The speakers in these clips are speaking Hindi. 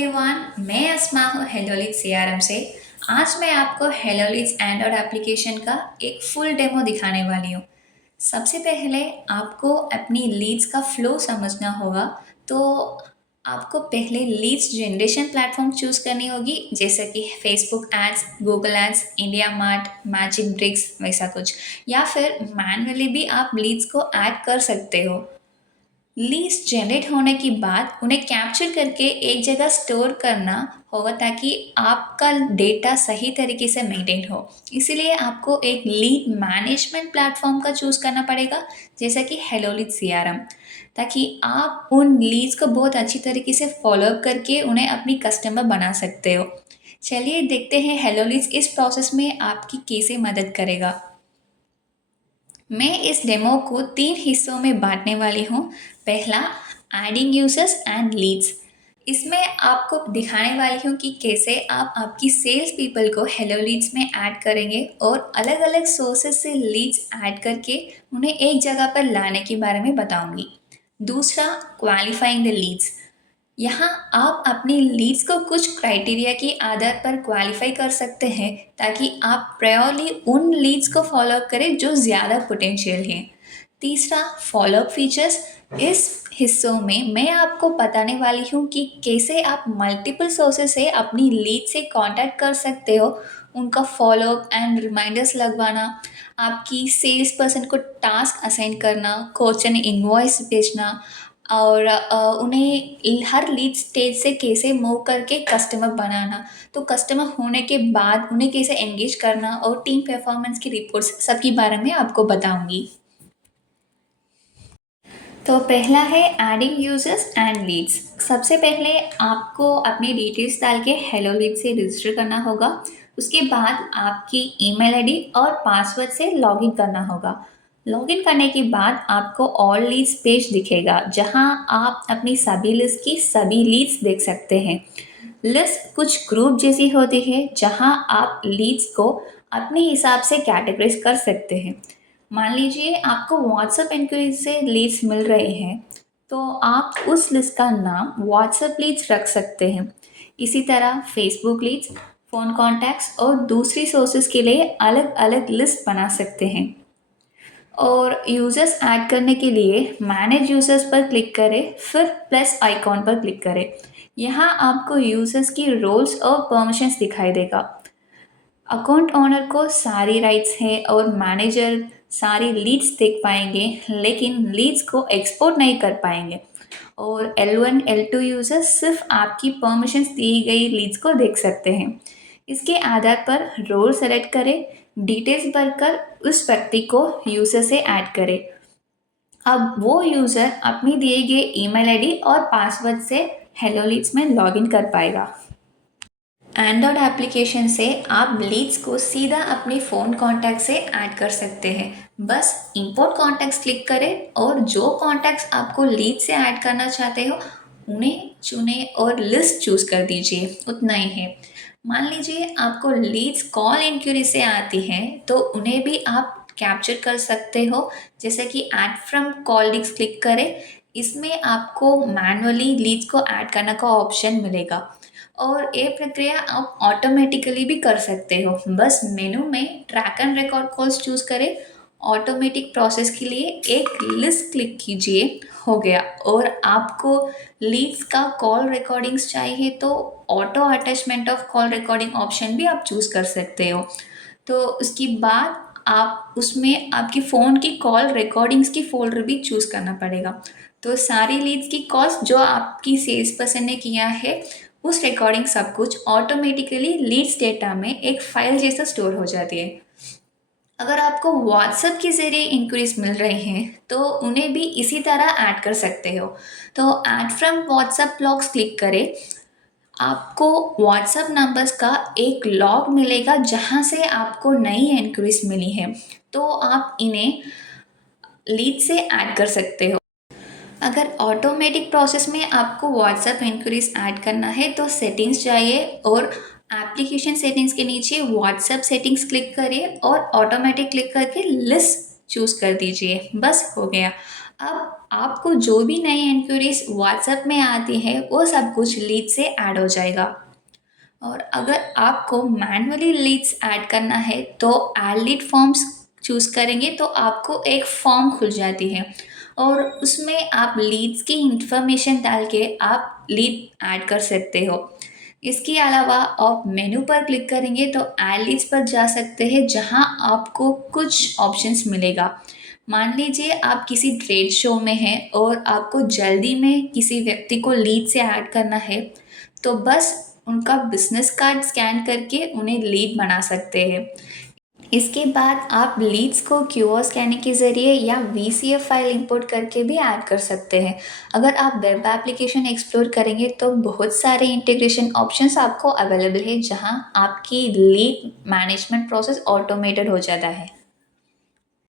एवरीवन, मैं अस्मा हूँ हेलोलिथ सीआरएम से। आज मैं आपको हेलोलिथ एंड्रॉयड एप्लीकेशन का एक फुल डेमो दिखाने वाली हूँ। सबसे पहले आपको अपनी लीड्स का फ्लो समझना होगा। तो आपको पहले लीड्स जनरेशन प्लेटफॉर्म चूज करनी होगी, जैसे कि Facebook ads, Google ads, India Mart, Magic Bricks वैसा कुछ। या फिर मैनुअली भी आप लीड्स को ऐड कर सकते हो। लीस्ट जनरेट होने के बाद उन्हें कैप्चर करके एक जगह स्टोर करना होगा, ताकि आपका डेटा सही तरीके से मेंटेन हो। इसीलिए आपको एक लीड मैनेजमेंट प्लेटफॉर्म का चूज करना पड़ेगा, जैसा कि हेलोलीड सीआरएम, ताकि आप उन लीड्स को बहुत अच्छी तरीके से फॉलो अप करके उन्हें अपनी कस्टमर बना सकते हो। चलिए देखते हैं हेलोलीड्स इस प्रोसेस में आपकी कैसे मदद करेगा। मैं इस डेमो को 3 हिस्सों में बांटने वाली हूँ। पहला, एडिंग यूजर्स एंड लीड्स। इसमें आपको दिखाने वाली हूँ कि कैसे आप आपकी सेल्स पीपल को हेलो लीड्स में ऐड करेंगे और अलग अलग सोर्सेज से लीड्स ऐड करके उन्हें एक जगह पर लाने के बारे में बताऊंगी। दूसरा, क्वालिफाइंग द लीड्स। यहाँ आप अपनी लीड्स को कुछ क्राइटेरिया के आधार पर क्वालिफाई कर सकते हैं, ताकि आप प्रायोरली उन लीड्स को फॉलो अप करें जो ज़्यादा पोटेंशियल हैं। तीसरा, फॉलो अप फीचर्स। इस हिस्सों में मैं आपको बताने वाली हूँ कि कैसे आप मल्टीपल सोर्सेस से अपनी लीड से कांटेक्ट कर सकते हो, उनका फॉलो अप एंड रिमाइंडर्स लगवाना, आपकी सेल्स पर्सन को टास्क असाइन करना, क्वेश्चन इनवॉइस भेजना, और उन्हें हर लीड स्टेज से कैसे मूव करके कस्टमर बनाना। तो कस्टमर होने के बाद उन्हें कैसे एंगेज करना और टीम परफॉर्मेंस की रिपोर्ट्स सबके बारे में आपको बताऊंगी। तो पहला है एडिंग यूजर्स एंड लीड्स। सबसे पहले आपको अपनी डिटेल्स डाल के हेलो लीड से रजिस्टर करना होगा। उसके बाद आपकी ईमेल आईडी और पासवर्ड से लॉगिन करना होगा। लॉगिन करने के बाद आपको ऑल लीड्स पेज दिखेगा, जहां आप अपनी सभी लिस्ट की सभी लीड्स देख सकते हैं। लिस्ट कुछ ग्रुप जैसी होती है, जहां आप लीड्स को अपने हिसाब से कैटेगराइज कर सकते हैं। मान लीजिए आपको व्हाट्सएप इंक्वायरी से लीड्स मिल रहे हैं, तो आप उस लिस्ट का नाम व्हाट्सएप लीड्स रख सकते हैं। इसी तरह फेसबुक लीड्स, फ़ोन कॉन्टैक्ट्स और दूसरी सोर्सेज के लिए अलग अलग लिस्ट बना सकते हैं। और यूज़र्स ऐड करने के लिए मैनेज यूज़र्स पर क्लिक करें, फिर प्लस आइकॉन पर क्लिक करें। यहाँ आपको यूज़र्स की रोल्स और परमिशंस दिखाई देगा। अकाउंट ओनर को सारी राइट्स हैं और मैनेजर सारी लीड्स देख पाएंगे, लेकिन लीड्स को एक्सपोर्ट नहीं कर पाएंगे। और L1 L2 यूज़र सिर्फ आपकी परमिशंस दी गई लीड्स को देख सकते हैं। इसके आधार पर रोल सेलेक्ट करें, डिटेल्स भरकर उस व्यक्ति को यूज़र से ऐड करें। अब वो यूज़र अपनी दिए गए ईमेल आईडी और पासवर्ड से हेलो लीड्स में लॉगिन कर पाएगा। एंड्रॉयड एप्लीकेशन से आप लीड्स को सीधा अपने फ़ोन कॉन्टैक्ट से ऐड कर सकते हैं। बस इंपोर्ट कॉन्टैक्ट्स क्लिक करें और जो कॉन्टैक्ट्स आपको लीड से ऐड करना चाहते हो उन्हें चुनें और लिस्ट चूज़ कर दीजिए। उतना ही है। मान लीजिए आपको लीड्स कॉल इंक्वायरी से आती हैं, तो उन्हें भी आप कैप्चर कर सकते हो, जैसे कि add from call list click करें। इसमें आपको मैनुअली लीड्स को ऐड करने का ऑप्शन मिलेगा और ये प्रक्रिया आप ऑटोमेटिकली भी कर सकते हो। बस मेनू में track and record calls choose करें। ऑटोमेटिक प्रोसेस के लिए एक लिस्ट क्लिक कीजिए, हो गया। और आपको लीड्स का कॉल रिकॉर्डिंग्स चाहिए तो auto attachment of call recording option भी आप चूज कर सकते हो। तो उसके बाद आप उसमें आपकी फ़ोन की कॉल रिकॉर्डिंग्स की फोल्डर भी चूज करना पड़ेगा। तो सारी लीड्स की कॉल्स जो आपकी सेल्स पर्सन ने किया है, उस रिकॉर्डिंग सब कुछ ऑटोमेटिकली लीड्स डेटा में एक फाइल जैसा स्टोर हो जाती है। अगर आपको व्हाट्सएप के ज़रिए इंक्वायरीज मिल रहे हैं, तो उन्हें भी इसी तरह ऐड कर सकते हो। तो add from WhatsApp logs click करें। आपको व्हाट्सएप नंबर्स का एक लॉग मिलेगा, जहां से आपको नई इंक्वायरीज मिली है, तो आप इन्हें लीड से ऐड कर सकते हो। अगर ऑटोमेटिक प्रोसेस में आपको व्हाट्सएप इंक्वायरीज ऐड करना है, तो सेटिंग्स जाइए और एप्लीकेशन सेटिंग्स के नीचे व्हाट्सएप सेटिंग्स क्लिक करिए और ऑटोमेटिक क्लिक करके लिस्ट चूज कर दीजिए। बस हो गया। अब आपको जो भी नई इंक्वायरीज व्हाट्सएप में आती है वो सब कुछ लीड से ऐड हो जाएगा। और अगर आपको मैन्युअली लीड्स ऐड करना है तो ऐड लीड फॉर्म्स चूज़ करेंगे तो आपको एक फॉर्म खुल जाती है और उसमें आप लीड्स की इंफॉर्मेशन डाल के आप लीड ऐड कर सकते हो। इसके अलावा आप मेनू पर क्लिक करेंगे तो ऐड लीड्स पर जा सकते हैं जहां आपको कुछ ऑप्शंस मिलेगा। मान लीजिए आप किसी ट्रेड शो में हैं और आपको जल्दी में किसी व्यक्ति को लीड से ऐड करना है, तो बस उनका बिजनेस कार्ड स्कैन करके उन्हें लीड बना सकते हैं। इसके बाद आप लीड्स को क्यूआर स्कैनिंग के ज़रिए या वीसीएफ फाइल इंपोर्ट करके भी ऐड कर सकते हैं। अगर आप वेब एप्लीकेशन एक्सप्लोर करेंगे तो बहुत सारे इंटीग्रेशन ऑप्शंस आपको अवेलेबल है जहां आपकी लीड मैनेजमेंट प्रोसेस ऑटोमेटेड हो जाता है।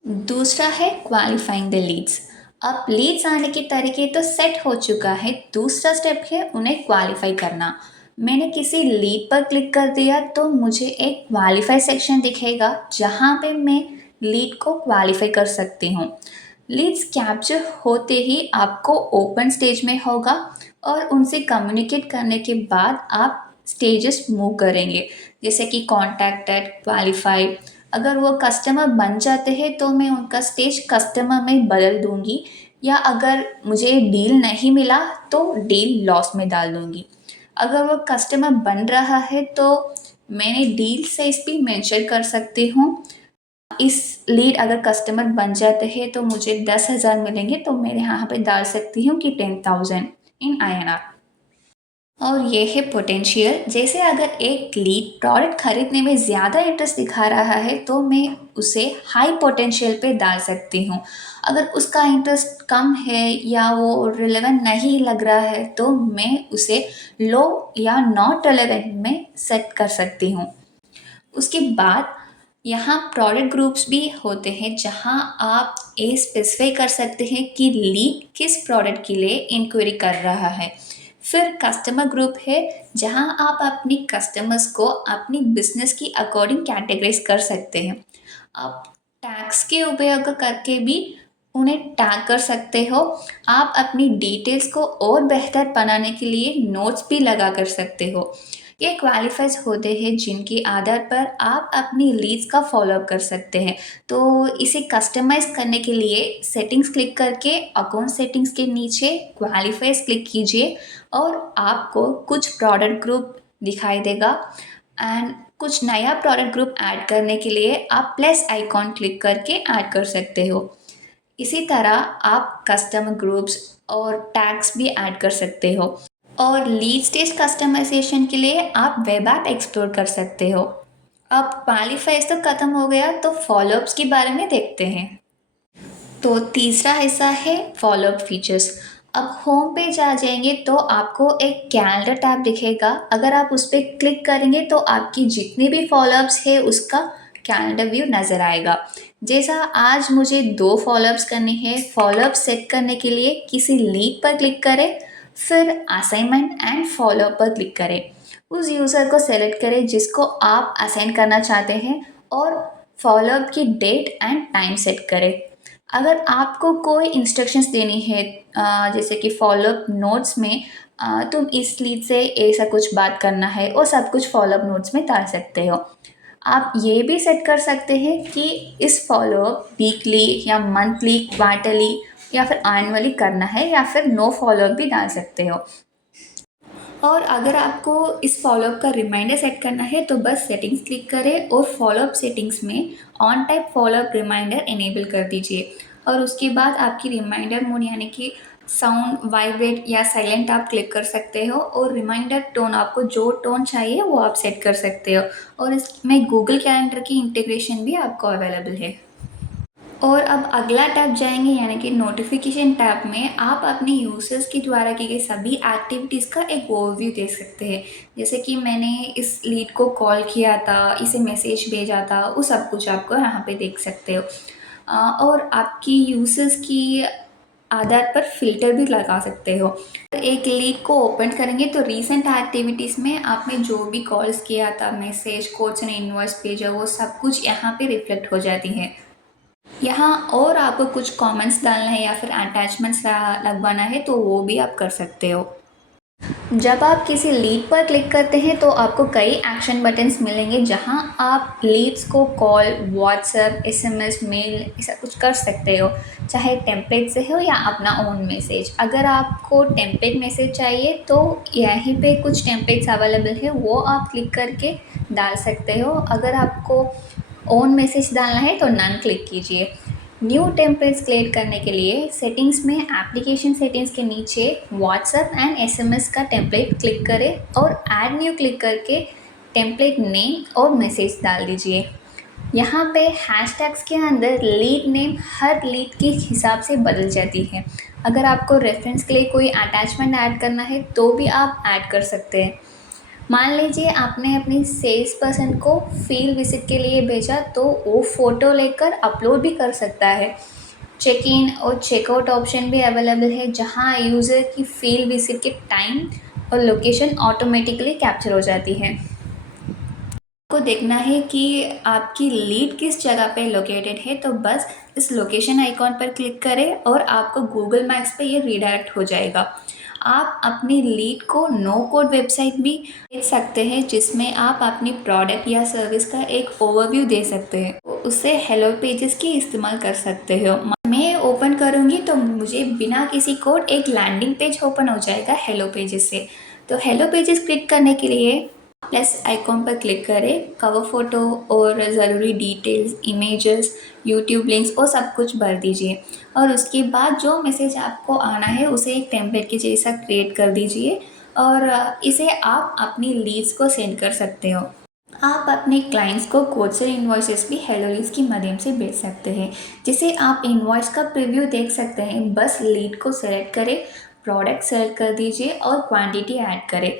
दूसरा है क्वालिफाइंग द लीड्स। अब लीड्स आने के तरीके तो सेट हो चुका है, दूसरा स्टेप है उन्हें क्वालिफाई करना। मैंने किसी लीड पर क्लिक कर दिया तो मुझे एक क्वालिफाई सेक्शन दिखेगा जहाँ पे मैं लीड को क्वालिफाई कर सकती हूँ। लीड्स कैप्चर होते ही आपको ओपन स्टेज में होगा और उनसे कम्युनिकेट करने के बाद आप स्टेजेस मूव करेंगे, जैसे कि कॉन्टैक्टेड, क्वालिफाई। अगर वो कस्टमर बन जाते हैं तो मैं उनका स्टेज कस्टमर में बदल दूंगी, या अगर मुझे डील नहीं मिला तो डील लॉस में डाल दूंगी। अगर वो कस्टमर बन रहा है तो मैंने डील साइज भी मेंशन कर सकती हूँ। इस लीड अगर कस्टमर बन जाते हैं तो मुझे 10,000 मिलेंगे, तो मैं यहाँ पे डाल सकती हूँ कि 10,000 इन INR। और ये है पोटेंशियल। जैसे अगर एक लीड प्रोडक्ट खरीदने में ज़्यादा इंटरेस्ट दिखा रहा है तो मैं उसे हाई पोटेंशियल पे डाल सकती हूँ। अगर उसका इंटरेस्ट कम है या वो रिलेवेंट नहीं लग रहा है तो मैं उसे लो या नॉट रिलेवेंट में सेट कर सकती हूँ। उसके बाद यहाँ प्रोडक्ट ग्रुप्स भी होते हैं जहाँ आप ये स्पेसिफाई कर सकते हैं कि लीड किस प्रोडक्ट के लिए इंक्वायरी कर रहा है। फिर कस्टमर ग्रुप है जहाँ आप अपनी कस्टमर्स को अपनी बिजनेस की अकॉर्डिंग कैटेगराइज कर सकते हैं। आप टैग्स के उपयोग करके भी उन्हें टैग कर सकते हो। आप अपनी डिटेल्स को और बेहतर बनाने के लिए नोट्स भी लगा कर सकते हो। ये क्वालिफाइज होते हैं जिनके आधार पर आप अपनी लीड्स का फॉलोअप कर सकते हैं। तो इसे कस्टमाइज करने के लिए सेटिंग्स क्लिक करके अकाउंट सेटिंग्स के नीचे क्वालिफाइज क्लिक कीजिए और आपको कुछ प्रोडक्ट ग्रुप दिखाई देगा। एंड कुछ नया प्रोडक्ट ग्रुप ऐड करने के लिए आप प्लस आइकॉन क्लिक करके ऐड कर सकते हो। इसी तरह आप कस्टमर ग्रुप्स और टैग्स भी ऐड कर सकते हो। और लीड स्टेज कस्टमाइजेशन के लिए आप वेब ऐप एक्सप्लोर कर सकते हो। अब क्वालिफाइज तो खत्म हो गया, तो फॉलोअप्स के बारे में देखते हैं। तो तीसरा हिस्सा है फॉलोअप फीचर्स। अब होम पेज आ जाएंगे तो आपको एक कैलेंडर टैब दिखेगा। अगर आप उस पर क्लिक करेंगे तो आपकी जितनी भी फॉलोअप्स है उसका कैलेंडर व्यू नज़र आएगा। जैसा आज मुझे 2 फॉलोअप्स करने हैं, फॉलोअप सेट करने के लिए किसी लीड पर क्लिक करें, फिर असाइनमेंट एंड फॉलोअप पर क्लिक करें। उस यूज़र को सेलेक्ट करें जिसको आप असाइन करना चाहते हैं और फॉलोअप की डेट एंड टाइम सेट करें। अगर आपको कोई इंस्ट्रक्शंस देनी है, जैसे कि फॉलोअप नोट्स में तुम इस लीड से ऐसा कुछ बात करना है, वो सब कुछ फॉलोअप नोट्स में डाल सकते हो। आप ये भी सेट कर सकते हैं कि इस फॉलोअप वीकली या मंथली, क्वार्टरली या फिर एनुअली करना है, या फिर नो फॉलोअप भी डाल सकते हो। और अगर आपको इस फॉलोअप का रिमाइंडर सेट करना है तो बस सेटिंग्स क्लिक करें और फॉलोअप सेटिंग्स में on type follow up reminder enable कर दीजिए। और उसके बाद आपकी रिमाइंडर मोड यानी कि साउंड, वाइब्रेट या साइलेंट आप क्लिक कर सकते हो, और रिमाइंडर टोन आपको जो टोन चाहिए वो आप सेट कर सकते हो। और इसमें गूगल कैलेंडर की इंटीग्रेशन भी आपको अवेलेबल है। और अब अगला टैब जाएंगे यानी कि नोटिफिकेशन टैब में आप अपने यूजर्स के द्वारा की गई सभी एक्टिविटीज़ का एक ओवरव्यू दे सकते हैं। जैसे कि मैंने इस लीड को कॉल किया था, इसे मैसेज भेजा था, वो सब कुछ आपको यहाँ पे देख सकते हो। और आपकी यूजर्स की आधार पर फिल्टर भी लगा सकते हो। एक लीड को ओपन करेंगे तो रीसेंट एक्टिविटीज़ में आपने जो भी कॉल्स किया था, मैसेज, कोड्स ने इन्वॉइस भेजा, वो सब कुछ यहाँ पे रिफ्लेक्ट हो जाती है। यहाँ और आपको कुछ कमेंट्स डालना है या फिर अटैचमेंट्स लगवाना है तो वो भी आप कर सकते हो। जब आप किसी लीड पर क्लिक करते हैं तो आपको कई एक्शन बटन्स मिलेंगे जहां आप लीड्स को कॉल, व्हाट्सएप, एसएमएस, मेल ऐसा कुछ कर सकते हो, चाहे टेम्पलेट से हो या अपना ओन मैसेज। अगर आपको टेम्पलेट मैसेज चाहिए तो यहीं पे कुछ टेम्पलेट्स अवेलेबल है, वो आप क्लिक करके डाल सकते हो। अगर आपको ओन मैसेज डालना है तो नन क्लिक कीजिए। न्यू टेम्पलेट्स क्रिएट करने के लिए सेटिंग्स में एप्लीकेशन सेटिंग्स के नीचे व्हाट्सएप एंड एसएमएस का टेम्पलेट क्लिक करें और ऐड न्यू क्लिक करके टेम्पलेट नेम और मैसेज डाल दीजिए। यहाँ पे हैशटैग्स के अंदर लीड नेम हर लीड के हिसाब से बदल जाती है। अगर आपको रेफरेंस के लिए कोई अटैचमेंट ऐड करना है तो भी आप ऐड कर सकते हैं। मान लीजिए आपने अपनी सेल्स पर्सन को फील्ड विजिट के लिए भेजा तो वो फ़ोटो लेकर अपलोड भी कर सकता है। चेक इन और चेकआउट ऑप्शन भी अवेलेबल है जहां यूज़र की फील्ड विजिट के टाइम और लोकेशन ऑटोमेटिकली कैप्चर हो जाती है। आपको देखना है कि आपकी लीड किस जगह पे लोकेटेड है तो बस इस लोकेशन आइकॉन पर क्लिक करें और आपको गूगल मैप्स पे ये रीडायरेक्ट हो जाएगा। आप अपनी लीड को नो कोड वेबसाइट भी भेज सकते हैं जिसमें आप अपनी प्रोडक्ट या सर्विस का एक ओवरव्यू दे सकते हैं। उससे हेलो पेजेस की इस्तेमाल कर सकते हो। मैं ओपन करूँगी तो मुझे बिना किसी कोड एक लैंडिंग पेज ओपन हो जाएगा हेलो पेजेस से। तो हेलो पेजेस क्लिक करने के लिए प्लस आइकॉन पर क्लिक करें, कवर फोटो और ज़रूरी डिटेल्स, इमेजेस, यूट्यूब लिंक्स और सब कुछ भर दीजिए और उसके बाद जो मैसेज आपको आना है उसे एक टेम्पलेट के जैसा क्रिएट कर दीजिए और इसे आप अपनी लीड्स को सेंड कर सकते हो। आप अपने क्लाइंट्स को कोड से इन्वॉइसेस भी हेलो लीड्स की माध्यम से भेज सकते हैं, जिसे आप इन्वॉइस का प्रीव्यू देख सकते हैं। बस लीड को सेलेक्ट करें, प्रोडक्ट सेलेक्ट कर दीजिए और क्वांटिटी ऐड करें।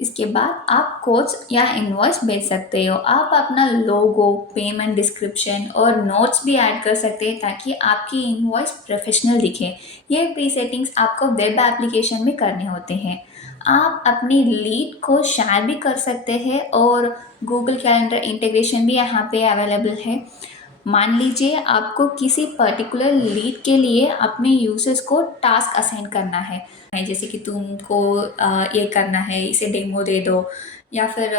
इसके बाद आप कोड्स या इनवॉइस भेज सकते हो। आप अपना लोगो, पेमेंट डिस्क्रिप्शन और नोट्स भी ऐड कर सकते हैं ताकि आपकी इनवॉइस प्रोफेशनल दिखे। ये प्री सेटिंग्स आपको वेब एप्लीकेशन में करने होते हैं। आप अपनी लीड को शेयर भी कर सकते हैं और गूगल कैलेंडर इंटीग्रेशन भी यहाँ पे अवेलेबल है। मान लीजिए आपको किसी पर्टिकुलर लीड के लिए अपने यूजर्स को टास्क असाइन करना है, जैसे कि तुमको ये करना है, इसे डेमो दे दो या फिर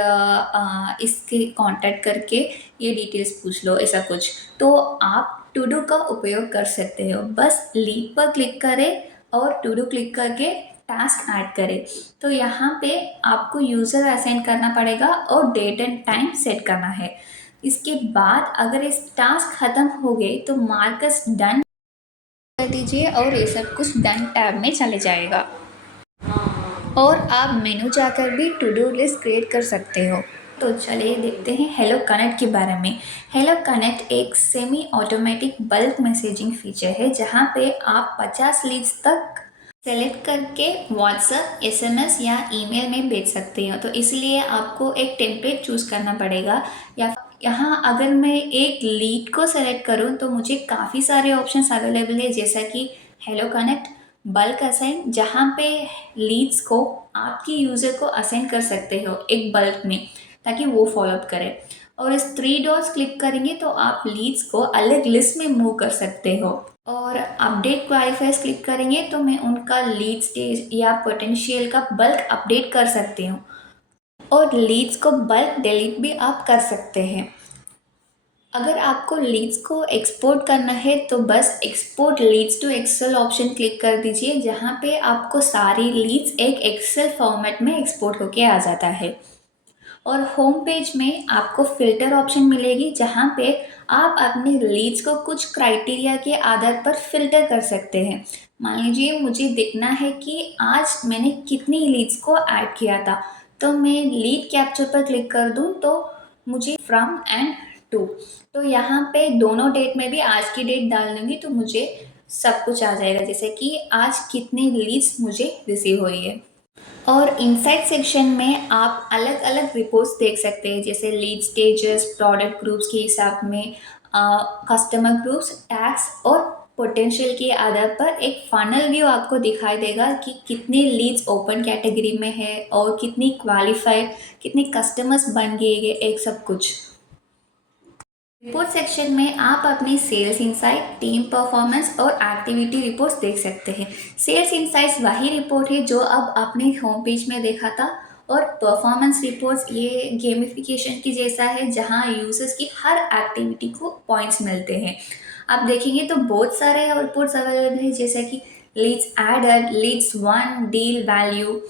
इसके कांटेक्ट करके ये डिटेल्स पूछ लो, ऐसा कुछ। तो आप टू डू का उपयोग कर सकते हो। बस लीड पर क्लिक करें और टू डू क्लिक करके टास्क ऐड करें। तो यहाँ पे आपको यूज़र असाइन करना पड़ेगा और डेट एंड टाइम सेट करना है। इसके बाद अगर इस टास्क ख़त्म हो गए तो मार्कस डन कर दीजिए और ये सब कुछ डन टैब में चले जाएगा। और आप मेनू जाकर भी टू डू लिस्ट क्रिएट कर सकते हो। तो चलिए देखते हैं हेलो कनेक्ट के बारे में। हेलो कनेक्ट एक semi automatic bulk messaging feature है जहाँ पे आप 50 लीड्स तक सेलेक्ट करके व्हाट्सएप, एसएमएस या ईमेल में भेज सकते हो। तो इसलिए आपको एक टेम्पलेट चूज़ करना पड़ेगा। या यहाँ अगर मैं एक लीड को सेलेक्ट करूँ तो मुझे काफ़ी सारे ऑप्शंस अवेलेबल है, जैसा कि हेलो कनेक्ट, बल्क असाइन, जहाँ पे लीड्स को आपकी यूज़र को असाइन कर सकते हो एक बल्क में ताकि वो फॉलोअप करे। और इस 3 डॉट्स क्लिक करेंगे तो आप लीड्स को अलग लिस्ट में मूव कर सकते हो। और अपडेट क्वालिफायर्स क्लिक करेंगे तो मैं उनका लीड स्टेज या पोटेंशियल का बल्क अपडेट कर सकती हूँ और लीड्स को बल्क डिलीट भी आप कर सकते हैं। अगर आपको लीड्स को एक्सपोर्ट करना है तो बस export leads to Excel option click कर दीजिए, जहाँ पे आपको सारी लीड्स एक एक्सेल फॉर्मेट में एक्सपोर्ट होके आ जाता है। और होम पेज में आपको फ़िल्टर ऑप्शन मिलेगी जहाँ पे आप अपनी लीड्स को कुछ क्राइटेरिया के आधार पर फ़िल्टर कर सकते हैं। मान लीजिए मुझे देखना है कि आज मैंने कितनी लीड्स को ऐड किया था, तो मैं लीड कैप्चर पर क्लिक कर दूँ तो मुझे फ्रॉम एंड टू, तो यहाँ पे दोनों डेट में भी आज की डेट डाल दूँगी तो मुझे सब कुछ आ जाएगा, जैसे कि आज कितनी लीड्स मुझे रिसीव हुई है। और इनसाइट सेक्शन में आप अलग अलग रिपोर्ट्स देख सकते हैं, जैसे लीड स्टेजेस, प्रोडक्ट ग्रुप्स के हिसाब में, कस्टमर ग्रुप्स, टैक्स और पोटेंशियल के आधार पर एक फनल व्यू आपको दिखाई देगा कि कितनी लीड्स ओपन कैटेगरी में है और कितनी क्वालिफाइड, कितने कस्टमर्स बन गए, एक सब कुछ। रिपोर्ट सेक्शन में आप अपनी सेल्स इंसाइट, टीम परफॉर्मेंस और एक्टिविटी रिपोर्ट्स देख सकते हैं। सेल्स इंसाइट्स वही रिपोर्ट है जो अब आपने होम पेज में देखा था, और परफॉर्मेंस रिपोर्ट्स ये गेमिफिकेशन की जैसा है जहां यूजर्स की हर एक्टिविटी को पॉइंट्स मिलते हैं। आप देखेंगे तो बहुत सारे रिपोर्ट्स अवेलेबल है, जैसे कि leads added, leads won, deal value,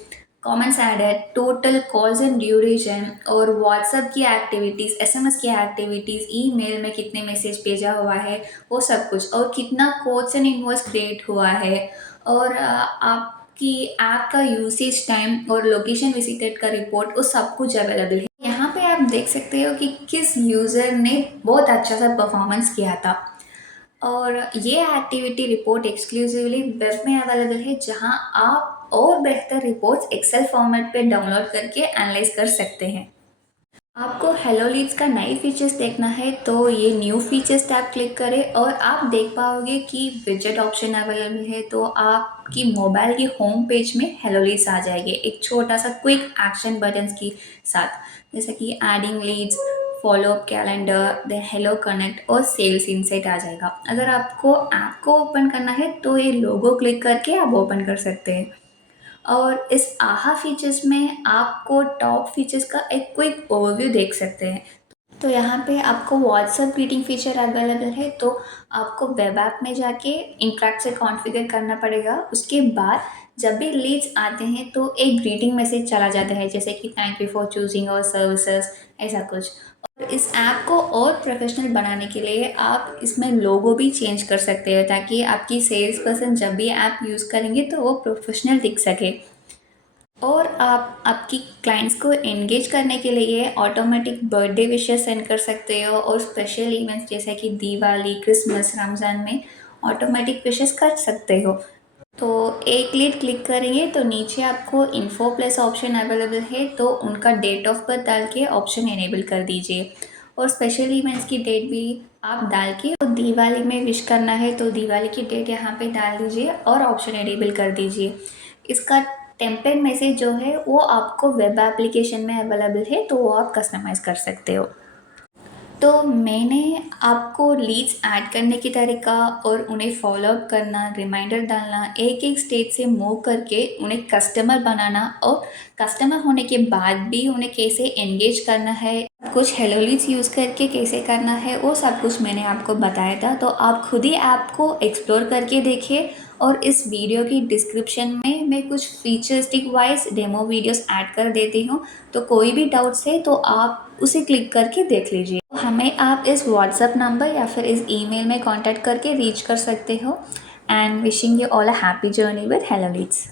comments added, total calls and duration, और व्हाट्सएप की एक्टिविटीज़, एसएमएस की एक्टिविटीज़, ईमेल में कितने मैसेज भेजा हुआ है वो सब कुछ, और कितना कोड्स एंड इनवॉइस क्रिएट हुआ है, और आपकी ऐप का यूसेज टाइम और लोकेशन विजिटेड का रिपोर्ट, वो सब कुछ अवेलेबल है। यहाँ पे आप देख सकते हो कि किस यूज़र ने बहुत अच्छा सा परफॉर्मेंस किया था। और ये एक्टिविटी रिपोर्ट एक्सक्लूसिवली वेब में अवेलेबल है, जहां आप और बेहतर रिपोर्ट्स एक्सेल फॉर्मेट पे डाउनलोड करके एनालाइज कर सकते हैं। आपको हेलो लीड्स का नए फीचर्स देखना है तो ये न्यू फीचर्स टैब क्लिक करें, और आप देख पाओगे कि विजेट ऑप्शन अवेलेबल है, तो आपकी मोबाइल की होम पेज में हेलो लीड्स आ जाएंगे एक छोटा सा क्विक एक्शन बटन के साथ, जैसे कि adding leads, follow up calendar, the Hello Connect और सेल्स इनसाइट आ जाएगा। अगर आपको ऐप को ओपन करना है तो ये लोगो क्लिक करके आप ओपन कर सकते हैं। और इस आहा फीचर्स में आपको टॉप फीचर्स का एक क्विक ओवरव्यू देख सकते हैं। तो यहाँ पे आपको व्हाट्सएप ग्रीटिंग फीचर अवेलेबल है, तो आपको वेब ऐप में जाके इंट्रैक्ट से कॉन्फ़िगर करना पड़ेगा। उसके बाद जब भी लीड्स आते हैं तो एक ग्रीटिंग मैसेज चला जाता है, जैसे कि thank you for choosing our services, ऐसा कुछ। और इस ऐप को और प्रोफेशनल बनाने के लिए आप इसमें लोगो भी चेंज कर सकते हो, ताकि आपकी सेल्स पर्सन जब भी ऐप यूज़ करेंगे तो वो प्रोफेशनल दिख सके। और आप आपकी क्लाइंट्स को एंगेज करने के लिए ऑटोमेटिक बर्थडे विशेस सेंड कर सकते हो, और स्पेशल इवेंट्स जैसे कि दिवाली, क्रिसमस, रमज़ान में ऑटोमेटिक विशेस कर सकते हो। तो एक लीड क्लिक करेंगे तो नीचे आपको इन्फो प्लस ऑप्शन अवेलेबल है, तो उनका डेट ऑफ बर्थ डाल के ऑप्शन इनेबल कर दीजिए, और स्पेशल इवेंट्स की डेट भी आप डाल के, तो दिवाली में विश करना है तो दिवाली की डेट यहाँ पे डाल दीजिए और ऑप्शन इनेबल कर दीजिए। इसका टेम्पलेट मैसेज जो है वो आपको वेब एप्लीकेशन में अवेलेबल है, तो वो आप कस्टमाइज़ कर सकते हो। तो मैंने आपको लीड्स ऐड करने की तरीका और उन्हें फॉलोअप करना, रिमाइंडर डालना, एक एक स्टेज से मूव करके उन्हें कस्टमर बनाना, और कस्टमर होने के बाद भी उन्हें कैसे एंगेज करना है, कुछ हेलो लीड्स यूज़ करके कैसे करना है, वो सब कुछ मैंने आपको बताया था। तो आप खुद ही ऐप को एक्सप्लोर करके देखिए, और इस वीडियो की डिस्क्रिप्शन में मैं कुछ फीचर्सटिक वाइज डेमो वीडियोस ऐड कर देती हूँ, तो कोई भी डाउट्स है तो आप उसे क्लिक करके देख लीजिए। हमें आप इस व्हाट्सएप नंबर या फिर इस ईमेल में कांटेक्ट करके रीच कर सकते हो। And wishing you all a happy journey with Hello Leeds.